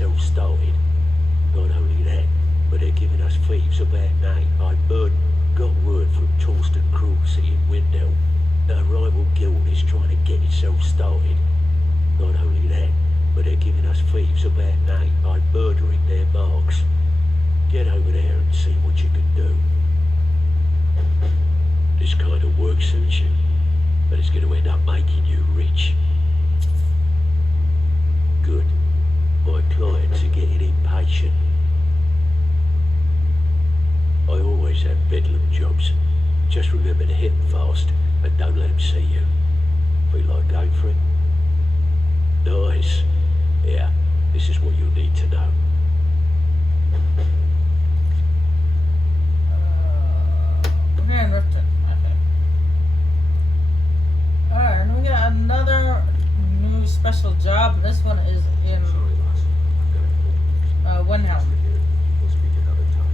itself started. Not only that, but they're giving us thieves a bad name. Got word from Torsten Kruse in Windell. A rival guild is trying to get itself started. Not only that, but they're giving us thieves a bad name by murdering their marks. Get over there and see what you can do. This kind of work suits you, but it's going to end up making you rich. Good. My clients are getting impatient. I always have bedlam jobs. Just remember to hit them fast and don't let them see you. Feel like going for it? Nice. Yeah, this is what you'll need to know. Man, Riften. Okay. Alright, and we got another new special job. This one is in Windhelm. We'll speak another time.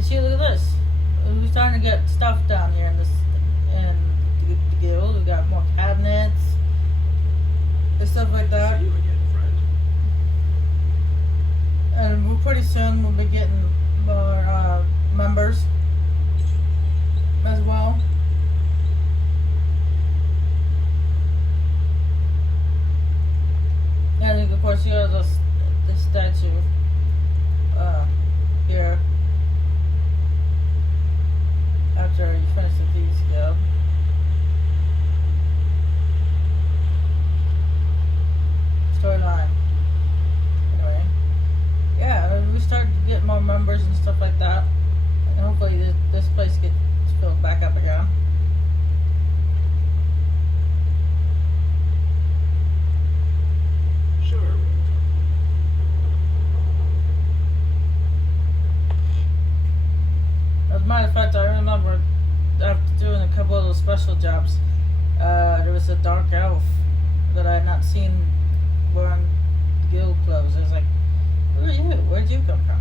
See, look at this. We're starting to get stuff down here in the guild. We got more cabinets and stuff like that. See you again, friend. And we'll pretty soon we'll be getting more members as well. And of course you have this statue here. After you finish the Thieves Guild. Storyline. Anyway. Yeah, we start to get more members and stuff like that. And hopefully this place gets filled back up again. Sure. As a matter of fact, I remember after doing a couple of those special jobs, there was a dark elf that I had not seen wearing guild clothes. I was like, who are you? Where'd you come from?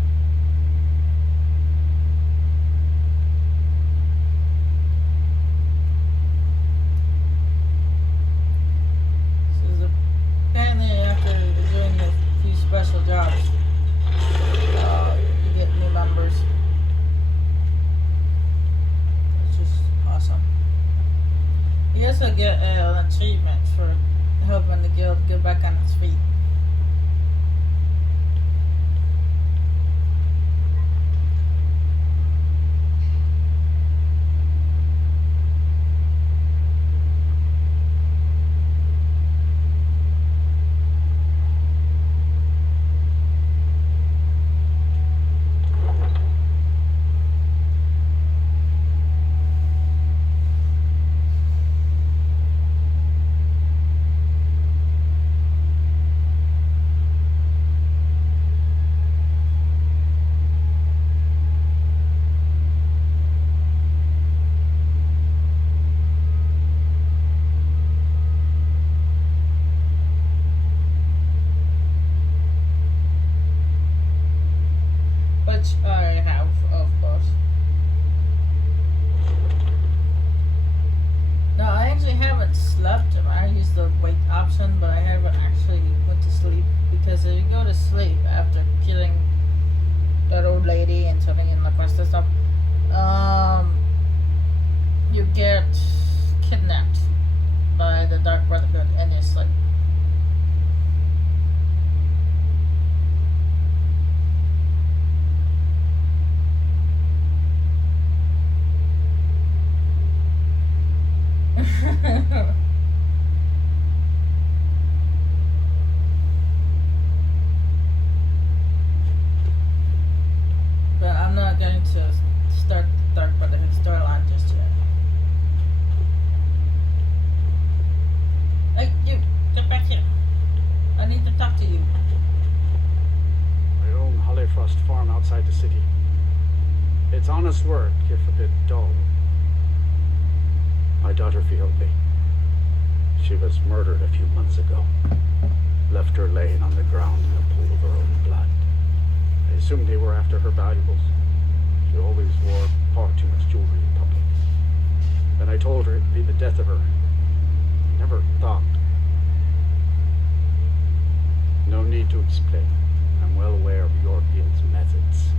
So apparently after doing a few special jobs, you get new members. Awesome. You also get an achievement for helping the guild get back on its feet. Which I have, of course. No, I actually haven't slept. I used the wait option, but I haven't actually went to sleep, because if you go to sleep after killing that old lady and turning in the quest and stuff, you get kidnapped by the Dark Brotherhood in your sleep. But I'm not going to lost farm outside the city. It's honest work, if a bit dull. My daughter failed me. She was murdered a few months ago. Left her laying on the ground in a pool of her own blood. I assumed they were after her valuables. She always wore far too much jewelry in public. Then I told her it'd be the death of her. Never thought. No need to explain. I'm well aware of your guild's methods.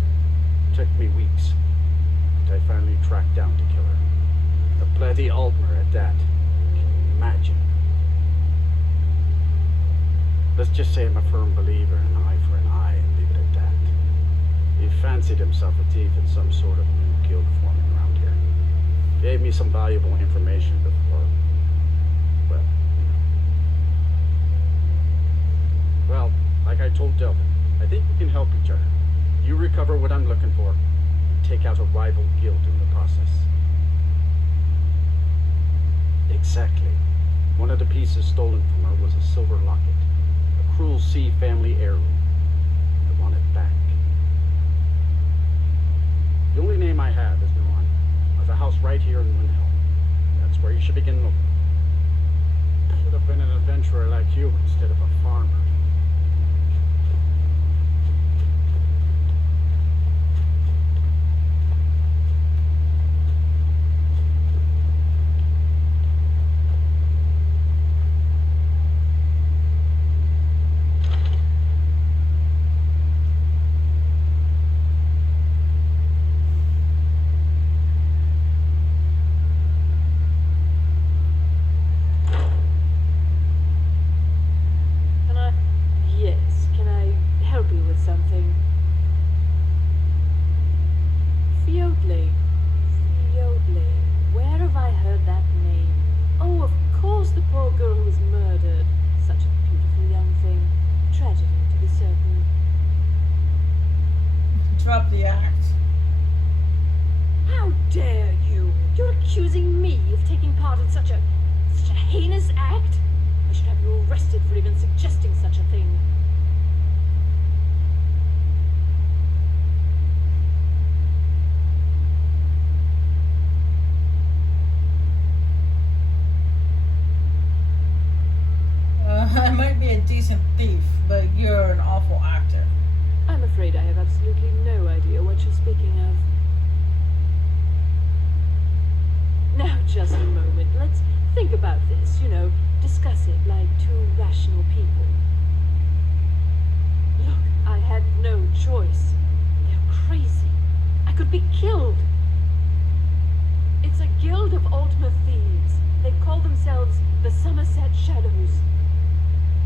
It took me weeks, but I finally tracked down to kill her. A bloody Altmer at that. Can you imagine? Let's just say I'm a firm believer in an eye for an eye and leave it at that. He fancied himself a thief in some sort of new guild forming around here. Gave me some valuable information before, well, Well, like I told Delvin, I think we can help each other. You recover what I'm looking for, and take out a rival guild in the process. Exactly. One of the pieces stolen from her was a silver locket. A Cruel Sea family heirloom. I want it back. The only name I have is Milan. I have a house right here in Windhelm. That's where you should begin looking. Should have been an adventurer like you instead of a farmer. Drop the act. How dare you? You're accusing me of taking part in such a heinous act? I should have you arrested for even suggesting such a thing. I might be a decent thief, but you're an awful actor. I'm afraid I have absolutely no idea what you're speaking of. Now, just a moment. Let's think about this, discuss it like two rational people. Look, I had no choice. They're crazy. I could be killed. It's a guild of Altmer thieves. They call themselves the Somerset Shadows.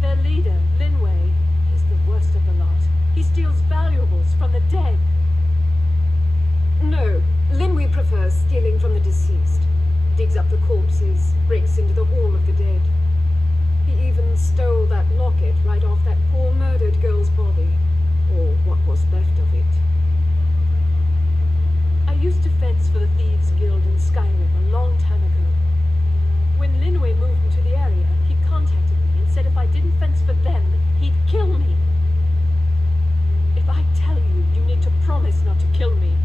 Their leader, Linway, he's the worst of the lot. He steals valuables from the dead. No, Linway prefers stealing from the deceased. Digs up the corpses, breaks into the Hall of the Dead. He even stole that locket right off that poor murdered girl's body. Or what was left of it. I used to fence for the Thieves Guild in Skyrim a long time ago. When Linway moved into the area, he contacted me and said if I didn't fence for them, he'd kill me. If I tell you, you need to promise not to kill me.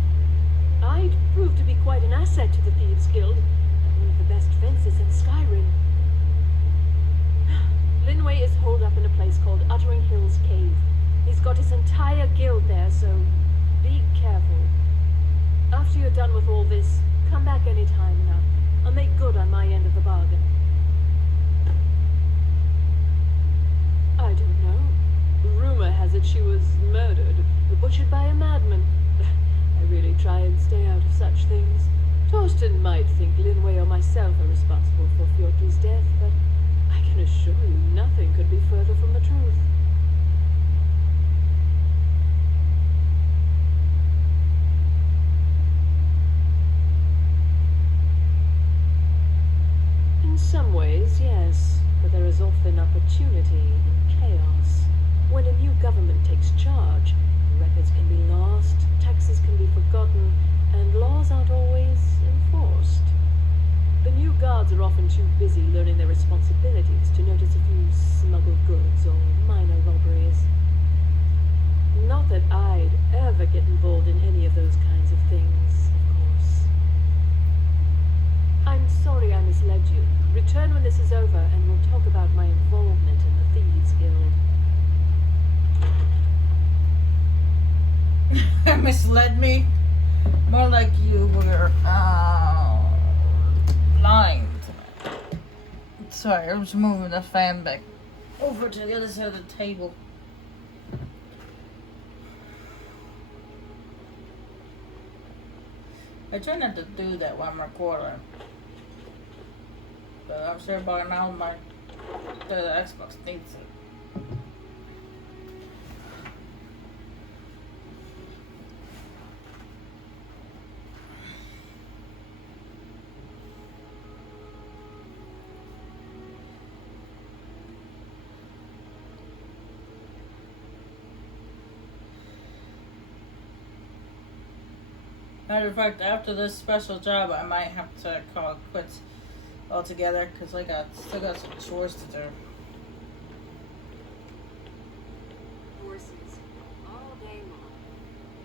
I'd prove to be quite an asset to the Thieves Guild, and one of the best fences in Skyrim. Linway is holed up in a place called Uttering Hills Cave. He's got his entire guild there, so be careful. After you're done with all this, come back anytime and I'll make good on my end of the bargain. I don't know. Rumor has it she was murdered, butchered by a madman. I really try and stay out of such things. Torsten might think Linway or myself are responsible for Fjordly's death, but I can assure you nothing could be further from the truth. In some ways, yes, but there is often opportunity in chaos. When a new government takes charge, records can be lost, taxes can be forgotten, and laws aren't always enforced. The new guards are often too busy learning their responsibilities to notice a few smuggled goods or minor robberies. Not that I'd ever ever get involved in any of those kinds of things, of course. I'm sorry I misled you. Return when this is over, and we'll talk about my involvement in the Thieves Guild. Misled me? More like you were lying to me. Sorry, I was moving the fan back over to the other side of the table. I try not to do that while I'm recording. But I'm sure by now the Xbox needs it. Matter of fact, after this special job, I might have to call it quits altogether because I still got some chores to do. Horses, all day long.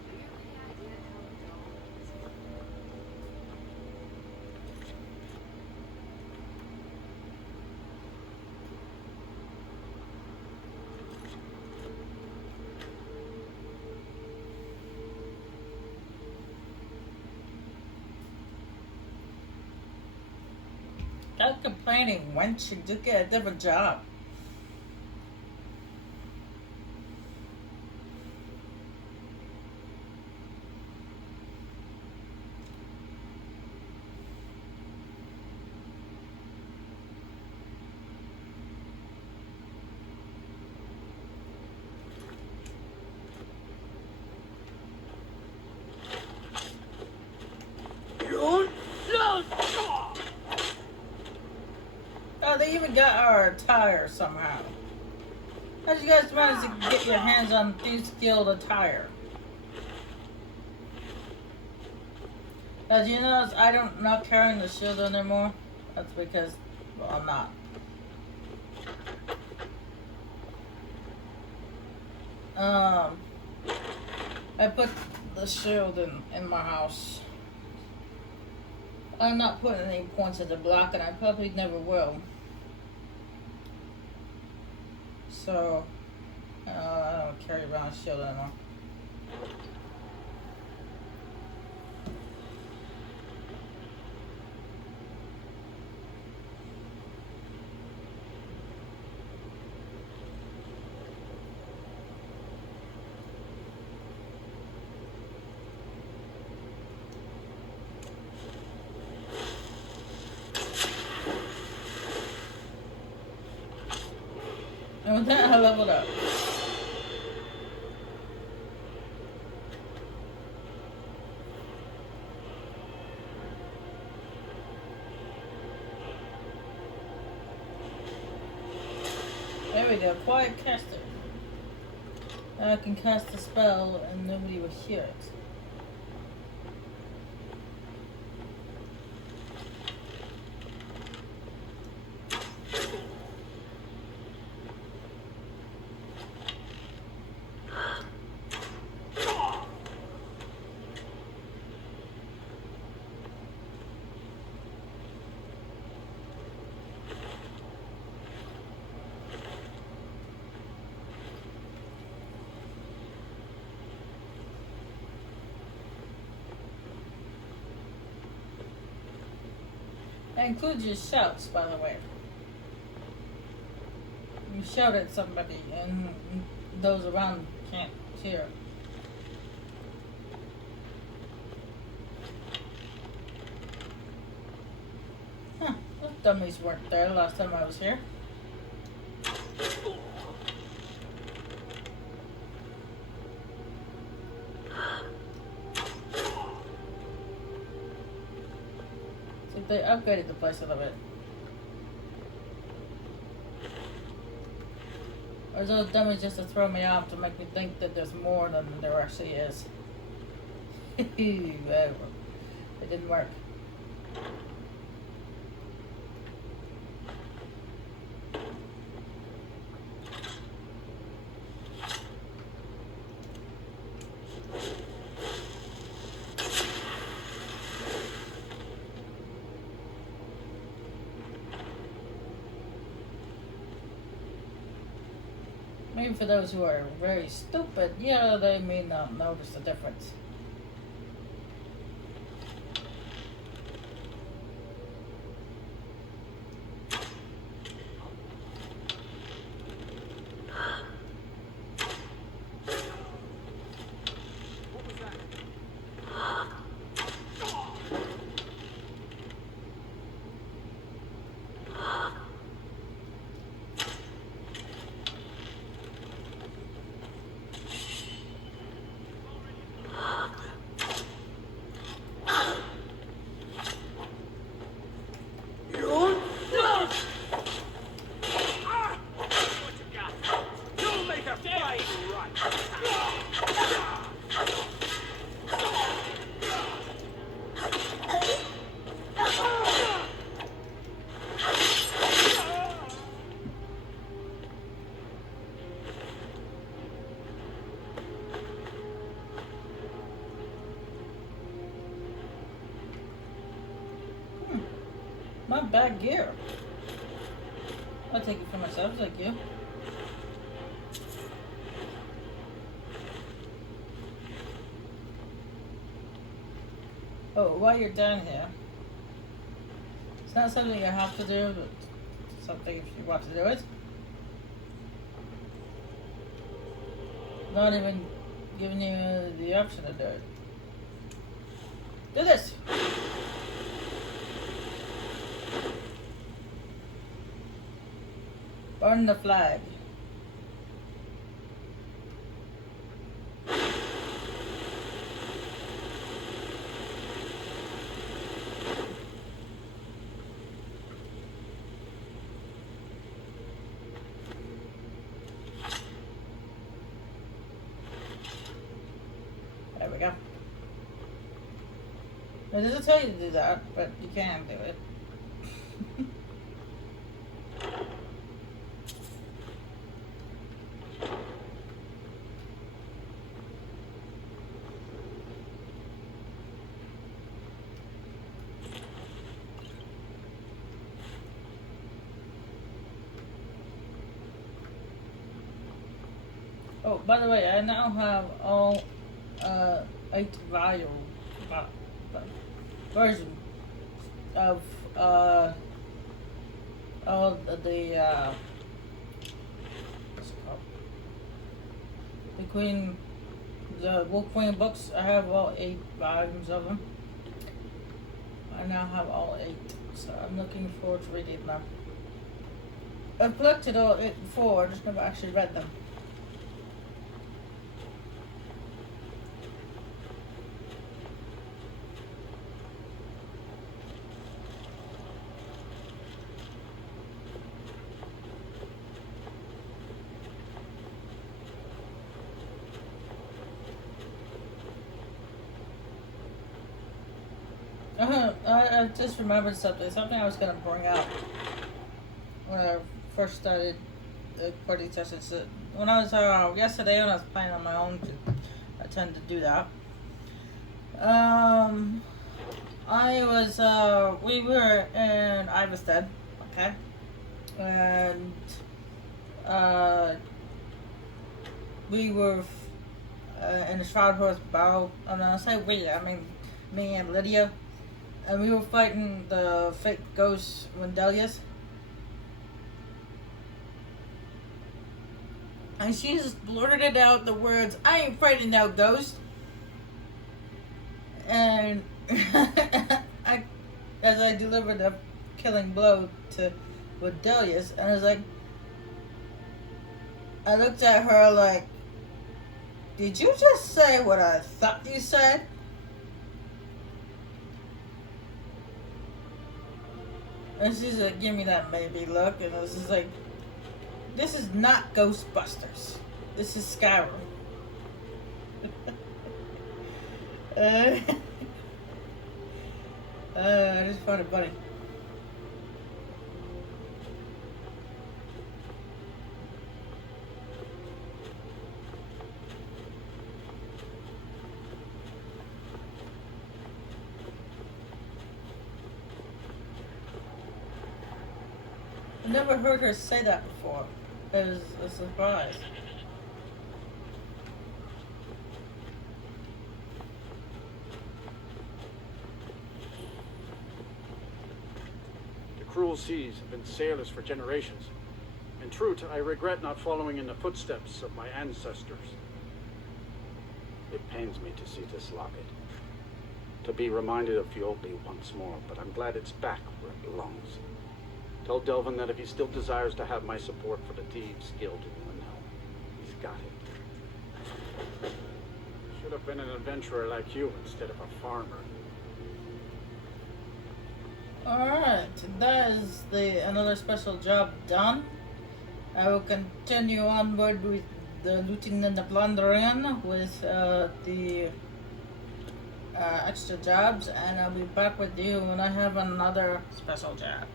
Do you have any idea how dull it is? Stop complaining, wench, and just get a different job. Oh, they even got our attire somehow. How'd you guys manage to get your hands on Thieves Guild attire? As you notice, I'm not carrying the shield anymore. That's because, well, I'm not. I put the shield in my house. I'm not putting any points at the block, and I probably never will. So, I don't carry around a shield anymore. And with that, I leveled up. There we go, quiet caster. I can cast a spell and nobody will hear it. That includes your shouts, by the way. You shout at somebody and those around can't hear. Huh, those dummies weren't there last time I was here. They upgraded the place a little bit. Or is those dummies just to throw me off to make me think that there's more than there actually is? Whatever. It didn't work. maybe for those who are very stupid, yeah, they may not notice the difference. Not bad gear. I'll take it for myself, thank you. Oh, while you're down here, it's not something you have to do, but something if you want to do it. Not even giving you the option to do it. Do this! Burn the flag. There we go. It doesn't tell you to do that, but you can do it. Oh, by the way, I now have all 8 version of all the what's it called? The Wolf Queen books. I have all 8 volumes of them. I now have all 8, so I'm looking forward to reading them. I've collected all 8 before, I just never actually read them. I just remembered something I was going to bring up when I first started the recording sessions. When I was, yesterday when I was playing on my own, I tend to do that. We were in Ivestead, okay? And, we were in the Shroud Horse Battle, and I say we, I mean me and Lydia. And we were fighting the fake ghost Wendelius. And she just blurted out the words, "I ain't fighting no ghost." And as I delivered a killing blow to Wendelius, and I was like, I looked at her like, "Did you just say what I thought you said?" And she's like, give me that baby look. And I was just like, this is not Ghostbusters. This is Skyrim. I just found it funny. Never heard her say that before. It was a surprise. cruel seas have been sailors for generations. In truth, I regret not following in the footsteps of my ancestors. It pains me to see this locket, to be reminded of Fioli once more, but I'm glad it's back where it belongs. Tell Delvin that if he still desires to have my support for the Thieves Guild in Winnow, he's got it. Should have been an adventurer like you instead of a farmer. Alright, that is another special job done. I will continue onward with the looting and the plundering with the extra jobs, and I'll be back with you when I have another special job.